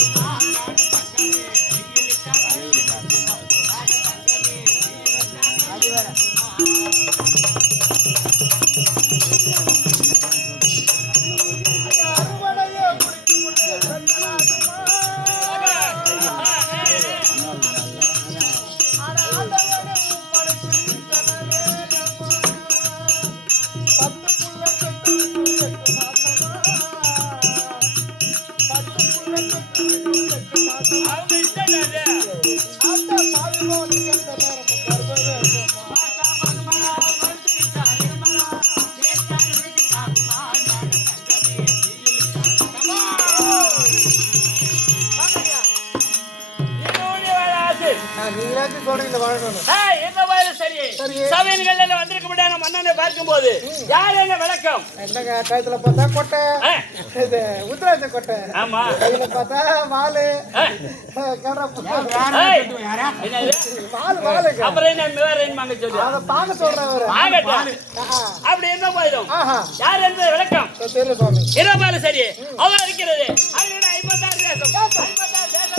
Oh, நீங்களாச்சும் சொல்றீங்க இந்த வாழணும் என்ன மாதிரி சரி? சரி. சபையின்கள்ல வந்திருக்க முடியாத மன்னனை பார்க்கும்போது யார் என்ன விளக்கம்? என்னங்க கழுத்துல பார்த்தா கொட்டை. இது உத்தராட்ச கொட்டை. ஆமா. கையில பார்த்தா வாலு அப்புறம் என்ன வேற என்ன வாங்க சொல்லு அதை பார்க்க சொல்றவரு. ஆகட்டும் ஆஹா. அப்படி என்ன போயிடும்? யார் என்பது விளக்கம்? தெரியல சுவாமி. இருபாலும் சரி? அவன் இருக்கிறது. அதோட ஐம்பத்தாறு தேசம். ஐம்பத்தாறு தேசம்.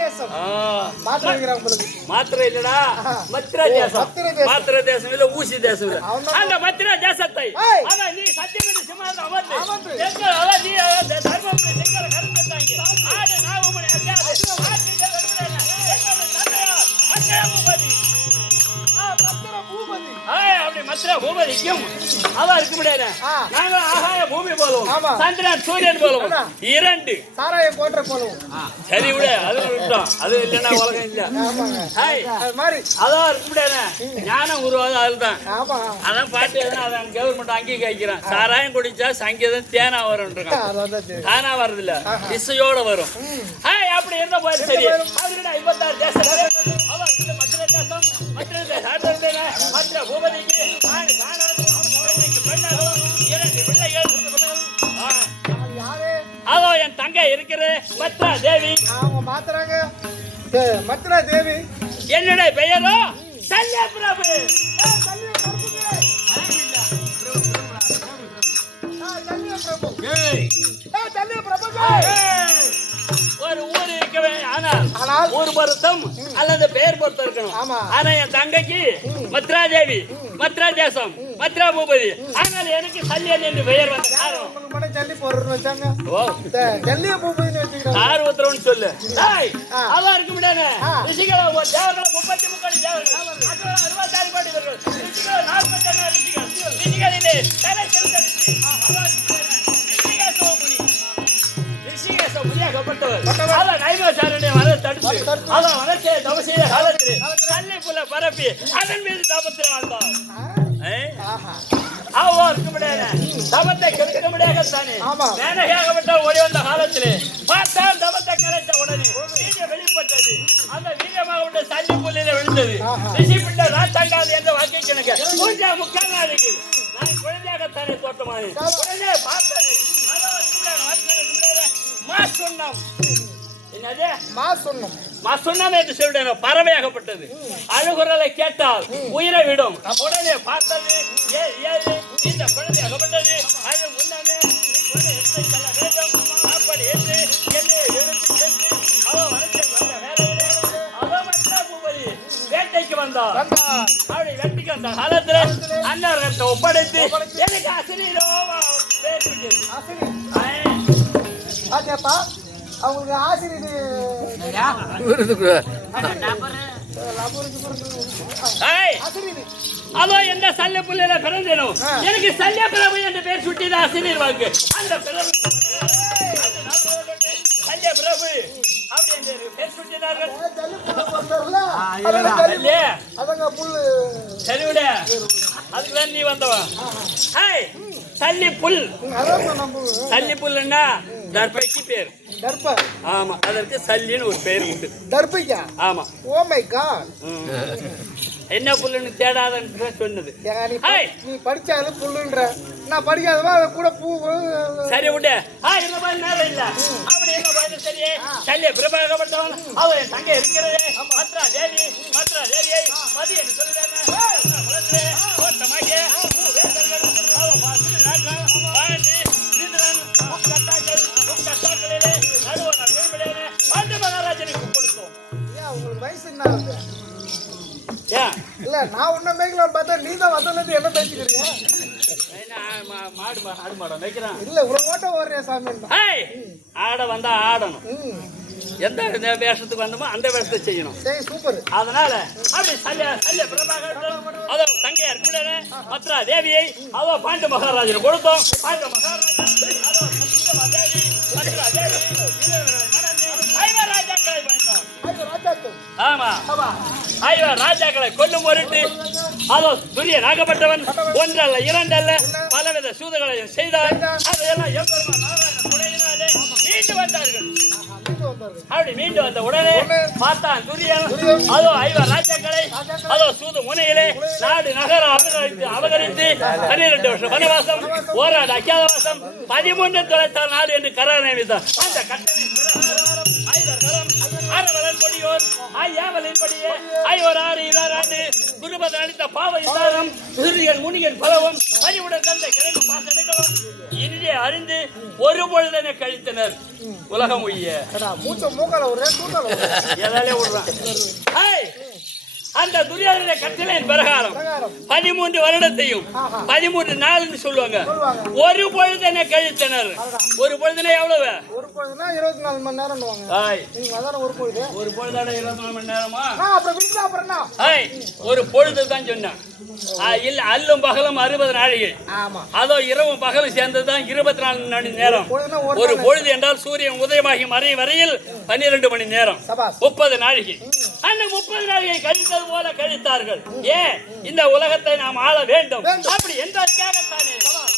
தேசம். மாத்திர மாத்திரை இல்லடா. மத்திர தேசம். மத்திர தேசம். இல்ல ஊசி தேசம் இல்ல. அந்த மத்திர தேசத்தை. அவன் நீ அமர்ந்து. எங்கள் அவன் நீ அவன் பூபதிக்கும் அவன் இருக்க முடியாது ஆ. நாங்க ஆகாய பூமி போலுவோம் ஆமா. சந்திரன் சூரியன் அண்ணா. இரண்டு. சாராயம் போன்ற போலும் சரி விடு. அது விட்டோம். அது இல்லைன்னா உலகம் இல்ல. அதான் இருக்க முடியாது ஞானம் உருவாது அதுதான் அதான் பாட்டு எதுனா அதான் கவர்மெண்ட் அங்கீகரிக்கிறான். சாராயம் குடிச்சா சங்கீதம் தேனா வரும் தானா வர்றது இல்ல இசையோட வரும். அப்படி இருந்த போது சரி. அவர்கிட்ட ஐம்பத்தாறு தேசம் மதுரை மதுரை தேசம் அடுத்தது என்ன? மதுரை பூபதிக்கு ஆண் காணாது, பெண்ணுக்கு பெண்ணாகும், இரண்டு பிள்ளைகள், அதோ என் தங்கை இருக்கிறது மத்ரா தேவி அவங்க மாத்துறாங்க ஏ, மத்திர தேவி என்னுடைய பெயரோ சல்ய பிரபு. ஆ, சல்லிய பிரபு. ஏ, சல்லிய பிரபுவே. ஒரு ஆனால் ஆனால் ஊர் பொருத்தம் அல்லது பெயர் பொருத்தம் இருக்கணும். ஆமா. ஆனா என் தங்கைக்கு மத்ரா தேவி மத்ரா தேசம் மத்ரா பூபதி ஆனால் எனக்கு சல்லியன் என்று பெயர் வந்த யார் உத்தரவுன்னு சொல்லு. அதான் இருக்க முடியாது ஒரு தேவர்களா முப்பத்தி முக்கோடி அறுபத்தாறு கோடி பேர்கள் ரிஷிகளா ரிஷிகளிலே தலை சிறந்த ரிஷிகேச முனியாகப்பட்டவர். பட்டவர். அதான் நைவேசாரனை வர தடுத்து, தவசெய்த காலத்தில் கல்லை புல பரப்பி அதன் மீது தாபத்தில் அவ்வளோ இருக்க முடியாது தபத்தை கெடுக்க ஆமா. மேனகையாகப்பட்டால் ஓடி வந்த காலத்திலே பார்த்தால் தபத்தை கரைத்த உடனே வெளிப்பட்டது அந்த வீரியமாகப்பட்ட சல்லி புல்லிலே விழுந்தது ஆஹா. ரிஷிப்பிட்ட ராத்தாங்காது என்ற வாக்கை கணக்கு மூன்றா முக்கால் நாளைக்கு நான் குழந்தையாகத்தானே தோட்டமானேன் உடனே பார்த்தது மா சொன்னாம். என்னது? மா சொன்னோம். மசுனம் என்று சொல்லிடணும். பறவையாகப்பட்டது. அழுகுரலை கேட்டால் உயிரை விடும். உடனே பார்த்தது. ஏ ஏது இந்த குழந்தை அகப்பட்டது அது அப்படி என்று என்னை எடுத்து சென்று அவ வனத்தில் வந்த வேலையிலே அவ மற்ற பூபதி வேட்டைக்கு வந்தார் அப்படி வேட்டைக்கு வந்த காலத்துல அண்ணன் ஒப்படைத்து எனக்கு அசினியோ பேர் ஆச்சேப்பா அவங்களுக்கு ஆசிரியர் அதோ எந்த சல்ல புள்ளையில பிறந்தேனோ ஆ. எனக்கு சல்ல பிரபு என்று பேர் சுட்டியது ஆசிரியர் வாக்கு அந்த பிரபு சல்ய பிரபு அப்படி என்று பேர் சுட்டினார்கள். சல்லே அதுக்குதான் நீ ஹாய் சல்லி புல். சல்லி புல்லுன்னா தர்பைக்கு பேர். தர்ப ஆமா அதற்கு சல்லின்னு ஒரு பேர் உண்டு. தர்பிக்கா ஆமா. Oh my god. என்ன புல்லுன்னு தேடாதன்னு சொன்னது. நீ படிச்சாலும் புல்லுன்ற. நான் படிக்காதவா அதை கூட பூ சரி விடு. ஆ இந்த மாதிரி நேரம் இல்ல. அப்படி என்ன பதில் சரி. சல்லிய பிரபாகப்பட்டவன் அவன் என் தங்கை இருக்கிறதே. மத்ரா தேவி மத்ரா தேவியை மதி என்று சொல்லுறாங்க குலத்திலே கோட்டமாகிய உங்களுக்கு வயசு என்ன ஆகுது இல்ல நான் உன்ன மேய்க்கலாம் பார்த்தா நீ தான் வந்ததுலேருந்து என்ன பேசிக்கிறியா? மாடு ஆடு மாடம் வைக்கிறான் இல்ல இவ்வளவு ஓட்ட ஓடுறியா சாமி. ஆட வந்தா ஆடணும். எந்த வேஷத்துக்கு வந்தோமோ அந்த வேஷத்தை செய்யணும். சரி சூப்பர். அதனால அப்படி பிரபாகரன் அதோ தங்கையார் குடனே மத்ரா தேவியை அதோ பாண்டு மகாராஜன் கொடுத்தோம். பாண்டு மகாராஜன் அதோ சுத்தமா தேவி மத்ரா தேவி ஆமா. ஐவ ராஜாக்களை கொல்லும் பொருட்டு அதோ துரிய நாகப்பட்டவன் ஒன்றல்ல இரண்டல்ல பலவித சூதுகளை செய்தார். அதையெல்லாம் மீண்டு வந்தார்கள். அப்படி மீண்டு வந்த உடனே பார்த்தான் துரியன். அதோ ஐவர் ராஜாக்களை அதோ சூது முனையிலே நாடு நகரம் அபகரித்து அபகரித்து பன்னிரண்டு வருஷம் வனவாசம் ஓராடு அஜாதவாசம் பதிமூன்று தொலைத்தால் நாடு என்று கரார் நியமித்தார் அந்த கட்டளை ஐவர் ஆரவலன் கொடியோர். ஐயாவலின்படியே ஐவர் ஆறு இரார் ஆண்டு. குருபதன் அளித்த பாவ இதாரம் துரியன் முனியன் பலவும் அறிவுடன் தந்த கிழங்கு பாசனைகளும் இனிதே அறிந்து ஒரு பொழுதனை கழித்தனர். உலகம் உய்ய. மூச்ச மூக்கால ஒரு எதாலே விடுறான். அந்த துரியோதன கட்டளையின் பிரகாரம் பதிமூன்று வருடத்தையும். பதிமூன்று நாள்னு சொல்லுவாங்க. ஒரு பொழுதனை கழித்தனர்? ஒரு பொழுதுனா எவ்வளவு? ஒரு பொழுதுனா இருபத்தி நாலு மணி நேரம்னுவாங்க. ஆய், ம் அதான ஒரு பொழுது? ஒரு பொழுதாட இருபத்தி நாலு மணி நேரமா? என்ன? ஒரு பொழுது தான் சொன்னேன். இல்ல அல்லும் பகலும் அறுபது நாழிகை. அதோ இரவும் பகலும் சேர்ந்ததுதான் இருபத்தி நாலு மணி நேரம். பொழுதுனா ஒரு நாள். பொழுது என்றால் சூரியன் உதயமாகி மறை வரையில் பன்னிரண்டு மணி நேரம். முப்பது நாழிகை. அந்த முப்பது நாழிகை கழித்தது போல கழித்தார்கள். ஏன்? இந்த உலகத்தை நாம் ஆள வேண்டும். அப்படி என்பதற்காகத்தானே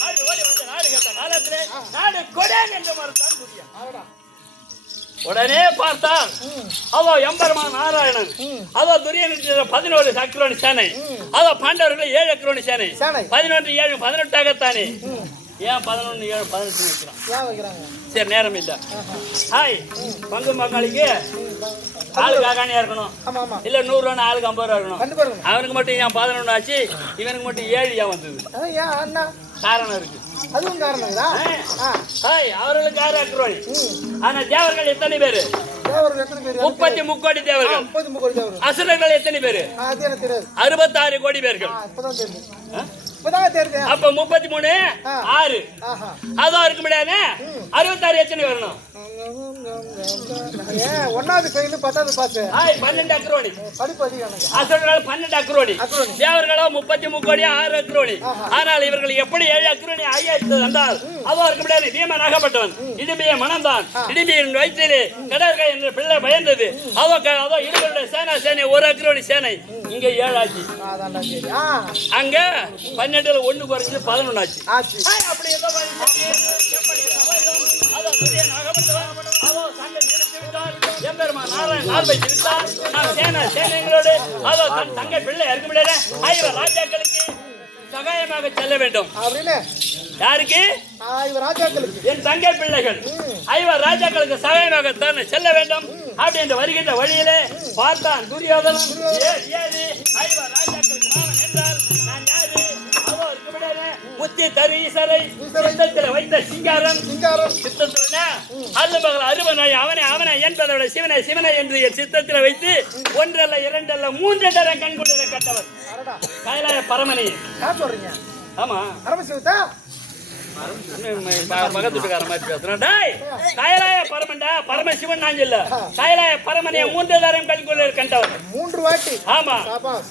அப்படி ஓடி வந்த நாடு கேட்ட காலத்திலே நாடு கொடேன் என்று மறுத்தான். ஆகடா உடனே பார்த்தான். அதோ எம்பெருமான் நாராயணன். அதோ துரியன் பதினோரு அக்ரோனி சேனை. அதோ பாண்டவர்கள் ஏழு அக்ரோனி சேனை. பதினொன்று ஏழு பதினெட்டாகத்தானே. ஏன் பதினொன்று ஏழு பதினெட்டு வைக்கிறான்? சரி நேரம் இல்ல. ஹாய். பங்கு பங்காளிக்கு ஆளுக்கு ஆகாணியா இருக்கணும். ஆமா இல்ல நூறு ரூபா ஆளுக்கு ஐம்பது ரூபா இருக்கணும். அவனுக்கு மட்டும் ஏன் பதினொன்று ஆச்சு? இவனுக்கு மட்டும் ஏழு ஏன் வந்தது? ஏன் காரணம் இருக்கு. அதுவும் ஹாய் அவர்களுக்கு ஆறு அக்ரோனி ஆனா தேவர்கள் எத்தனை பேரு? முப்பத்தி முக்கோடி தேவர்கள். அசுரர்கள் எத்தனை பேரு? அறுபத்தாறு கோடி பேர்கள். அப்ப முப்பத்தி மூணு ஆறு. அதான் இருக்க முடியாது அறுபத்தாறு எத்தனை வரணும்? ஒன்னாவது ஃபெயில் பத்தாவது பாஸ் ஆய், பன்னெண்டு அக்ரோணி படிப்பு அதிகம் பன்னெண்டு அக்ரோணி. தேவர்களோ முப்பத்தி முக்கோடி ஆறு அக்ரோணி ஆனால் இவர்கள் எப்படி ஏழு அக்ரோணி ஐயாயிரத்து வந்தால்? அதோ இருக்க முடியாது பீமன் ஆகப்பட்டவன் இடிமைய மனம்தான். இடிமையின் வயிற்றிலே கடற்கை என்ற பிள்ளை பயந்தது. அதோ அதோ இருவருடைய சேனா சேனை ஒரு அக்ரோணி சேனை. இங்க ஏழாச்சு அங்க பன்னெண்டுல ஒண்ணு குறைஞ்சு பதினொன்னு ஆச்சு. அப்படி ஏதோ நாள் வைத்து. நான் சேனை, சேனைகளோடு அதோ தன் தங்கை பிள்ளை இருக்க முடியாது. ஆயிரம் ராஜாக்களுக்கு சகாயமாக செல்ல வேண்டும். யாருக்கு? என் தங்கை பிள்ளைகள். ஐவர் ராஜாக்களுக்கு சகாயமாக தான் செல்ல வேண்டும். அப்படி என்று வருகின்ற வழியிலே பார்த்தான் துரியோதனன். ஐவர் முத்தி தரு ஈசரை சித்தத்தில் வைத்த சிங்காரம். சிங்காரம். சித்தத்தில் அல்ல மகள் அருவனை அவனை அவனை என்பதை சிவனை சிவனை என்று என் சித்தத்தில் வைத்து ஒன்றல்ல இரண்டல்ல மூன்று தரம் கண்கொள்ள கட்டவர். கைலாய பரமனை. சொல்றீங்க? ஆமா. பரமனை மூன்று வாட்டி. ஆமா.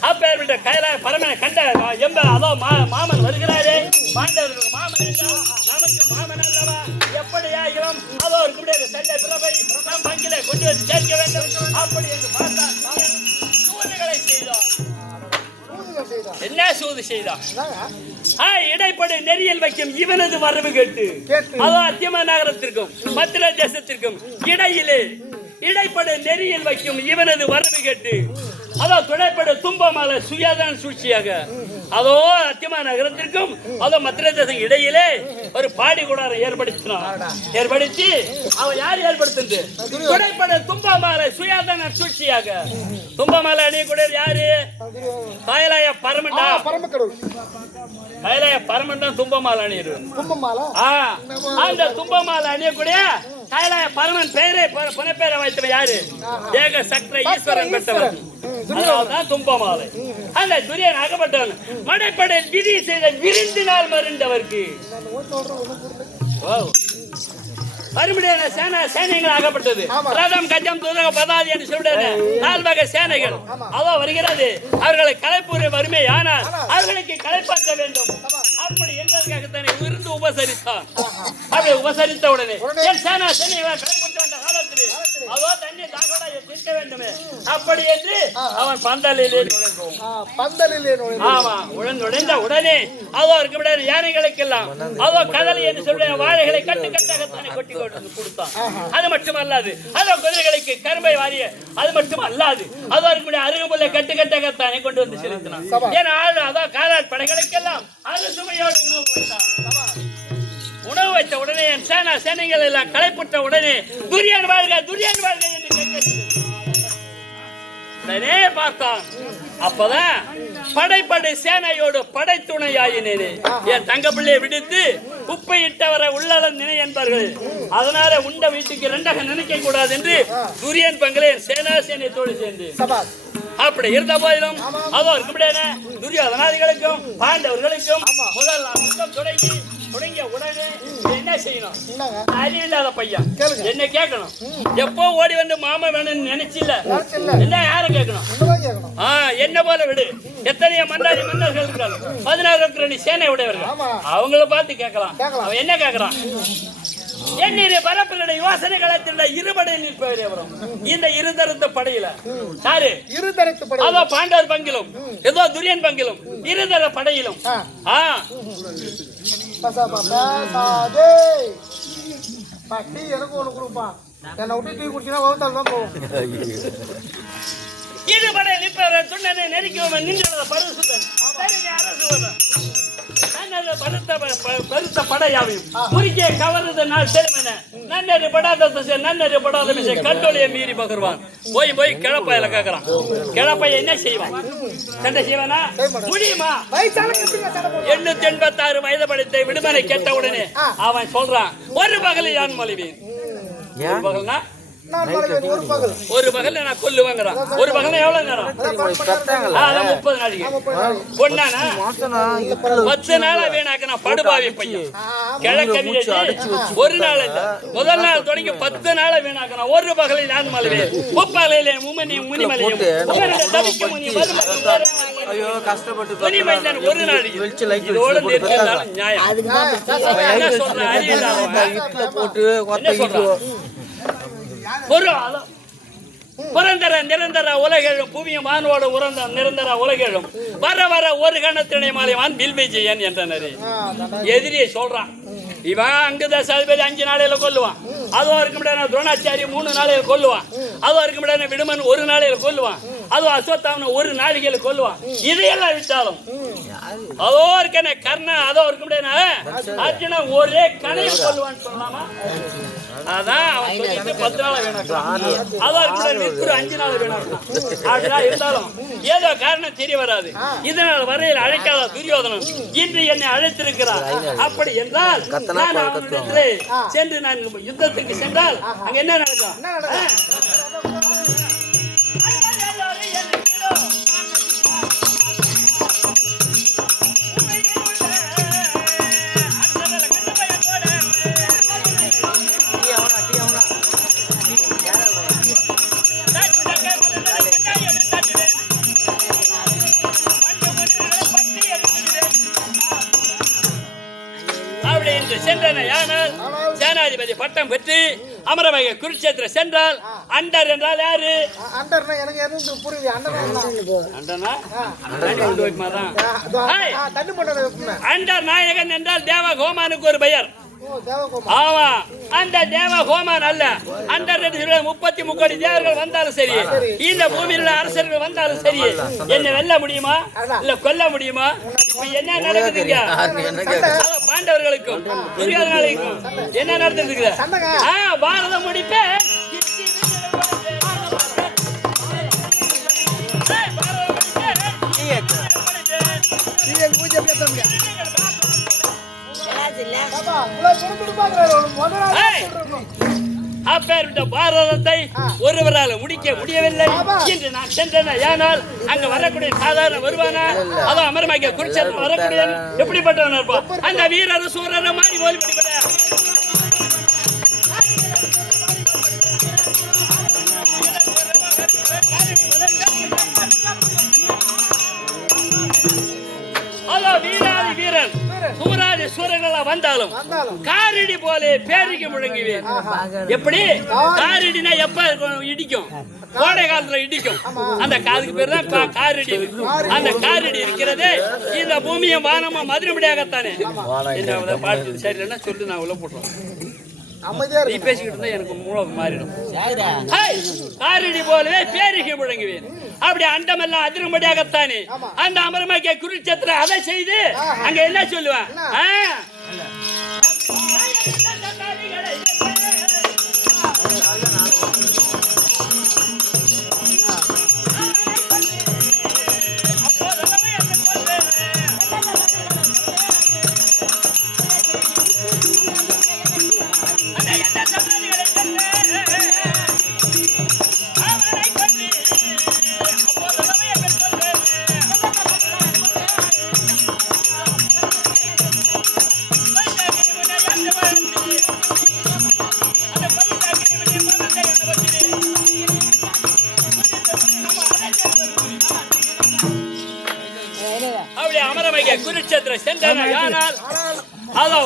அப்பேற்பட்ட கைலாய பரமனை கண்ட எம்ப அதோ மாமன் வருகிறாரே. பாண்டவர்களுக்கு மாமன் என்றால் நமக்கு மாமன் அல்லவா எப்படியா இவன் அதோ செல்ல நம் பங்கிலே கொண்டு வந்து சேர்க்க வேண்டும். அப்படி என்று செய்தான். பூஜைகள் செய்தான். என்ன சூது செய்தான்? இடைப்படு நெறியில் வைக்கும் இவனது வரவு கேட்டு. கேட்டு. அதோ அத்தியம நகரத்திற்கும் மத்திர தேசத்திற்கும் இடையிலே இடைப்படு நெறியில் வைக்கும் இவனது வரவு கேட்டு. அதோ துணைப்படு துன்பமால சுயாதான சூழ்ச்சியாக அதோ அத்தியமா நகரத்திற்கும் அதோ மத்திர தேசம் இடையிலே ஒரு பாடி கூடாரம் ஏற்படுத்தினான். ஏற்படுத்தி அவன் யார் ஏற்படுத்துது துணைப்படு துன்பமால சுயாதான சூழ்ச்சியாக. துன்பமால அணியக்கூடிய யாரு? காயலாய ஆ, பரமண்டா கையில பரமண்டம் தும்பமால அணியிரு அந்த தும்பமால அணியக்கூடிய கைலாய பரமன் பெயரை புனைப்பெயரை வைத்தவன் யாரு? ஏக சக்கர ஈஸ்வரன் பெற்றவன் அதனால்தான் தும்பமாலை அந்த துரியன் அகப்பட்டவன். மடைப்படை விதி செய்த விருந்தினால் மருண்டவர்க்கு. மறுபடியும் சேனா சேனைகள் ஆகப்பட்டது. ரதம் கஜம் துதக பதாதி என்று சொல்லிட்டு நால் வகை சேனைகள். அதோ வருகிறது. அவர்களை கலைப்புற வறுமை. ஆனால் அவர்களுக்கு கலைப்பாற்ற வேண்டும். அப்படி என்பதற்காகத்தானே விருந்து உபசரித்தான். அப்படி உபசரித்த உடனே சேனா சேனைகளை அதோ தண்ணி தாகோட தீர்க்க வேண்டுமே. அப்படி என்று அவன் பந்தலிலே நுழைந்தோம் பந்தலிலே ஆமா உழந்து உடைந்த உடனே அதோ இருக்க முடியாது யானைகளுக்கெல்லாம். அதோ கதலி என்று சொல்ற வாழைகளை கட்டு கட்டாகத்தானே கொட்டி கொண்டு வந்து கொடுத்தான். அது மட்டும் அல்லாது அதோ குதிரைகளுக்கு கரும்பை வாரிய அது மட்டும் அல்லாது அதோ இருக்க முடியாது அருகம்புல்லை கட்டு கட்டாகத்தானே கொண்டு வந்து செலுத்தினான். ஏன்னா ஆளு அதோ காலாட் படைகளுக்கெல்லாம் அது சுமையோடு உணவு வைத்தான் உணவு வைத்த உடனே என் சேனா சேனைகள் எல்லாம் களைப்புற்ற உடனே துரியன் வாழ்க துரியன் வாழ்க உடனே பார்த்தான். அப்பதான் படைப்படை சேனையோடு படைத்துணையாயினேனே. என் தங்க பிள்ளையை விடுத்து குப்பை இட்டவரை உள்ளளம் நினை என்பார்கள். அதனால உண்ட வீட்டுக்கு ரெண்டாக நினைக்க கூடாது என்று துரியன் பங்களே சேனா சேனா சேனையத்தோடு சேர்ந்து அப்படி இருந்த போதிலும் முடியாது துரியோதனாதிகளுக்கும் பாண்டவர்களுக்கும் முதல் யுத்தம் தொடங்கி தொடங்கிய உடனே என்ன செய்யணும்? என்னங்க? அறிவில்லாத பையன். என்ன கேட்கணும். எப்போ ஓடி வந்து மாமா வேணும்னு நினைச்சில்ல. என்ன யார கேட்கணும்? ஆ என்ன போல விடு. எத்தனையோ மன்னாரி மன்னர்கள் இருக்காங்க பதினாறு சேனை உடையவர்கள். அவங்கள பார்த்து கேட்கலாம். கேட்கலாம். அவன் என்ன கேட்கறான்? என்னிரு பரப்பினுடைய யோசனை களத்தினுடைய இருபடை நிற்பவரே வரும். இந்த இருதரத்த படையில. யாரு? இருதரத்து படை அதோ பாண்டவர் பங்கிலும் ஏதோ துரியன் பங்கிலும் இருதர படையிலும். ஆ. டீ எனக்கு ஒண்ணு கொடுப்பான் என்னை விட்டு டீ குடிச்சினா வகுத்தால் தான் போகும். ஈடுபட நிற்பவர் துண்ணனை நெருக்கியவன் நின்றத பரிசுத்தன். அரசுவதன் நன்னது பருத்த ப- ப- பருத்த படையாவையும் குறுக்கே கவருது நாள் செருமன நன்னறி படாத திசை நன்னறி படாத திசை. கண்டோலியை மீறி பகர்வான். போய் போய் கிழப்பையில கேக்குறான் கிழப்பைய என்ன செய்வான்? சண்டை செய்வானா? முடியுமா? எண்ணூத்தி எண்பத்தாறு வயது படைத்த விடுதலை கேட்ட உடனே அவன் சொல்றான் ஒரு பகலில் யான் மொழிவேன். ஒரு பகல்னா ஒரு பகல். ஒரு பகல்ல நான் கொல்லுவேங்கிறான் ஒரு பகல்ல எவ்வளவு நேரம்? அதான் முப்பது நாளைக்கு. பொண்ணானா பத்து நாளா வீணாக்க நான் படுபாவி பையன். கிழக்கணி ஒரு நாள் இல்ல. முதல் நாள் தொடங்கி பத்து நாளா வீணாக்கணும் ஒரு பகலை நான் மலைவேன் முப்பகலையில மும்மணி முனிமலையும் உங்களுடைய தவிக்க முனி ஐயோ கஷ்டப்பட்டு ஒரு நாளைக்கு இதோட நிறுத்தினாலும் நியாயம். போட்டு? ஒரு ஆளு- நிரந்தர உலகெழும் புவியும் வானோட உறந்த நிரந்தர உலகெழும். வர வர ஒரு கணத்தினை மாலைவான் பில்வை செய்யன் என்றனர். ஆ, எதிரியை சொல்றான். இவன் அங்க தசாதிபதி அஞ்சு நாளையில கொல்லுவான். அதுவும் இருக்க முடியாது துரோணாச்சாரி மூணு நாளையில கொல்லுவான். அதுவும் இருக்க முடியாது விடுமன் ஒரு நாளையில கொல்லுவான். அதுவும் அஸ்வத்தாமன் ஒரு நாளிகையில கொல்லுவான். இதையெல்லாம் விட்டாலும் அதோ இருக்கனே கர்ண அதோ இருக்க முடியாது அர்ஜுனன் ஒரே கணையை கொல்லுவான்னு சொல்லலாமா அதான் அவன் சொல்லிட்டு பத்து நாள் வேணும். அதான் நிற்கிற அஞ்சு நாள் அப்படிதான் இருந்தாலும் ஏதோ காரணம் தெரிய வராது. இதனால் வரையில் அழைக்காத துரியோதனன் இன்று என்னை அழைத்திருக்கிறார். அப்படி என்றால் நான் அவனிடத்திலே சென்று நான் யுத்தத்துக்கு சென்றால் அங்க என்ன நடக்கும்? அமரமக குருட்சேத்திர சென்றால் அண்டர் என்றால் யாரு? அண்டர்னா எனக்கு எதுவும் புரியுது அண்டர் அண்டனா அண்டனி கொண்டு வைப்பாதான் தண்ணி போட்டதை வைப்போமே அண்டர் நாயகன் என்றால் தேவ கோமானுக்கு ஒரு பெயர். ஆமா அந்த தேவ ஹோமான் அல்ல சொல்ல முப்பத்தி முக்கோடி தேவர்கள் வந்தாலும் சரி இந்த பூமியில் உள்ள அரசர்கள் வந்தாலும் சரி என்ன வெல்ல முடியுமா? இல்ல கொல்ல முடியுமா? இப்ப என்ன நடக்குதுங்க பாண்டவர்களுக்கும் துரியோதனாளுக்கும் என்ன நடந்துருக்கு சண்டைங்க. ஆ பாரதம் முடிப்பே பாப்பா அப்பேற்பட்ட பாரதத்தை ஒருவரால் முடிக்க முடியவில்லை. என்று நான் சென்றேன் ஏனால் அங்க வரக்கூடிய சாதாரண வருவானா? அதான் அமரமாக்கிய குருச்சேத்திரம் வரக்கூடிய எப்படிப்பட்டவன் இருப்பான் அந்த வீரர் சூரர் மாறி ஓலிப்படிப்பட்ட அதோ வீராதி வீரன் சூராதி சூரர்களா வந்தாலும் காரடி போல பேரிக்கு முழங்குவேன். எப்படி? காரடினா எப்ப? இடிக்கும். கோடை காலத்துல இடிக்கும். அந்த காதுக்கு பேர் தான் காரடி. அந்த காரடி இருக்கிறது இந்த பூமியும் வானமும் மதுரமடியாகத்தானே இந்த பாட்டு சரியில்லைன்னா சொல்லு நான் உள்ள போட்டுறோம் அமைதியா நீ பேசிக்கிட்டு இருந்தா எனக்கு மூலம் மாறிடும். காரடி போலவே பேரிகை முழங்குவேன். அப்படி அண்டமெல்லாம் அதிரும்படியாகத்தானே அந்த அமரமாக்கிய குருச்சத்திர அதை செய்து அங்க என்ன சொல்லுவேன்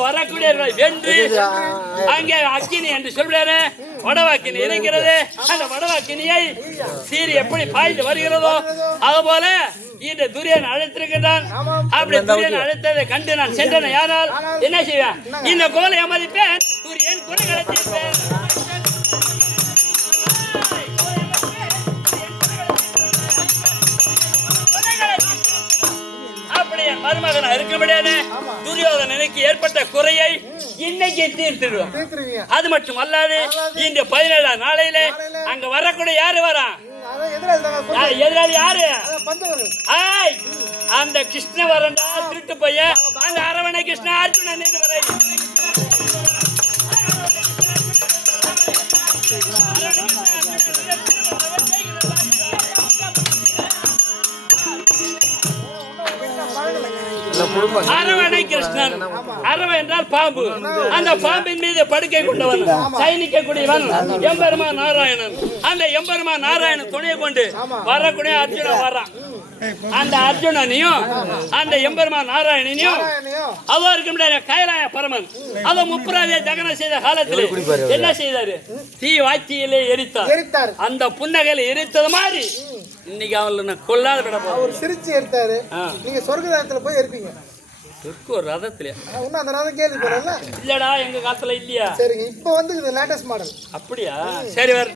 அதோ வரக்கூடியவர்களை வென்று அங்கே அக்கினி என்று சொல்றாரு வடவாக்கினி இருக்கிறது. அந்த வடவாக்கினியை சீறி எப்படி பாய்ந்து வருகிறதோ அது போல இந்த துரியன் அழைத்திருக்கின்றான். அப்படி துரியன் அழைத்ததை கண்டு நான் சென்றன. யானால் என்ன செய்வேன்? இந்த கோலை அமதிப்பேன் துரியோதனனுக்கு ஏற்பட்ட குறையை இன்னைக்கு தீர்த்திடுவோம். அது மட்டும் அல்லாது இந்த பதினேழாம் நாளையில அங்க வரக்கூடிய யாரு வரா? எதிராளி யாரு அந்த கிருஷ்ணவரண்டா திருட்டு பையன். அந்த அரவணை கிருஷ்ண அர்ஜுனன் வரை அரவணை கிருஷ்ண அரவணை கிருஷ்ணன். அரவ என்றால் பாம்பு. அந்த பாம்பின் மீது படுக்கை கொண்டவன் சைனிக்க கூடியவன் எம்பெருமா நாராயணன். அந்த எம்பெருமா நாராயணன் துணையை கொண்டு வரக்கூடிய அர்ஜுனன் வர்றான். அந்த அர்ஜுனனையும் அந்த எம்பெருமா நாராயணனையும் அவருக்கு முன்னாடி கைலாய பரமன். அத முப்புராஜை தகனம் செய்த காலத்தில் என்ன செய்தாரு? தீ எரித்தார். எரித்தார். அந்த புன்னகையில எரித்தது மாதிரி இன்னைக்கு அவளை நான் கொல்லாத விட அவர் சிரிச்சு எடுத்தாரு. நீங்க சொர்க்கதாரத்துல போய் இருப்பீங்க. இருக்கு ஒரு ரதத்துல. இன்னும் அந்த நேரம் கேள்வி இல்லடா எங்க காலத்துல இல்லையா? சரிங்க இப்போ வந்து இது லேட்டஸ்ட் மாடல் அப்படியா? சரி வேற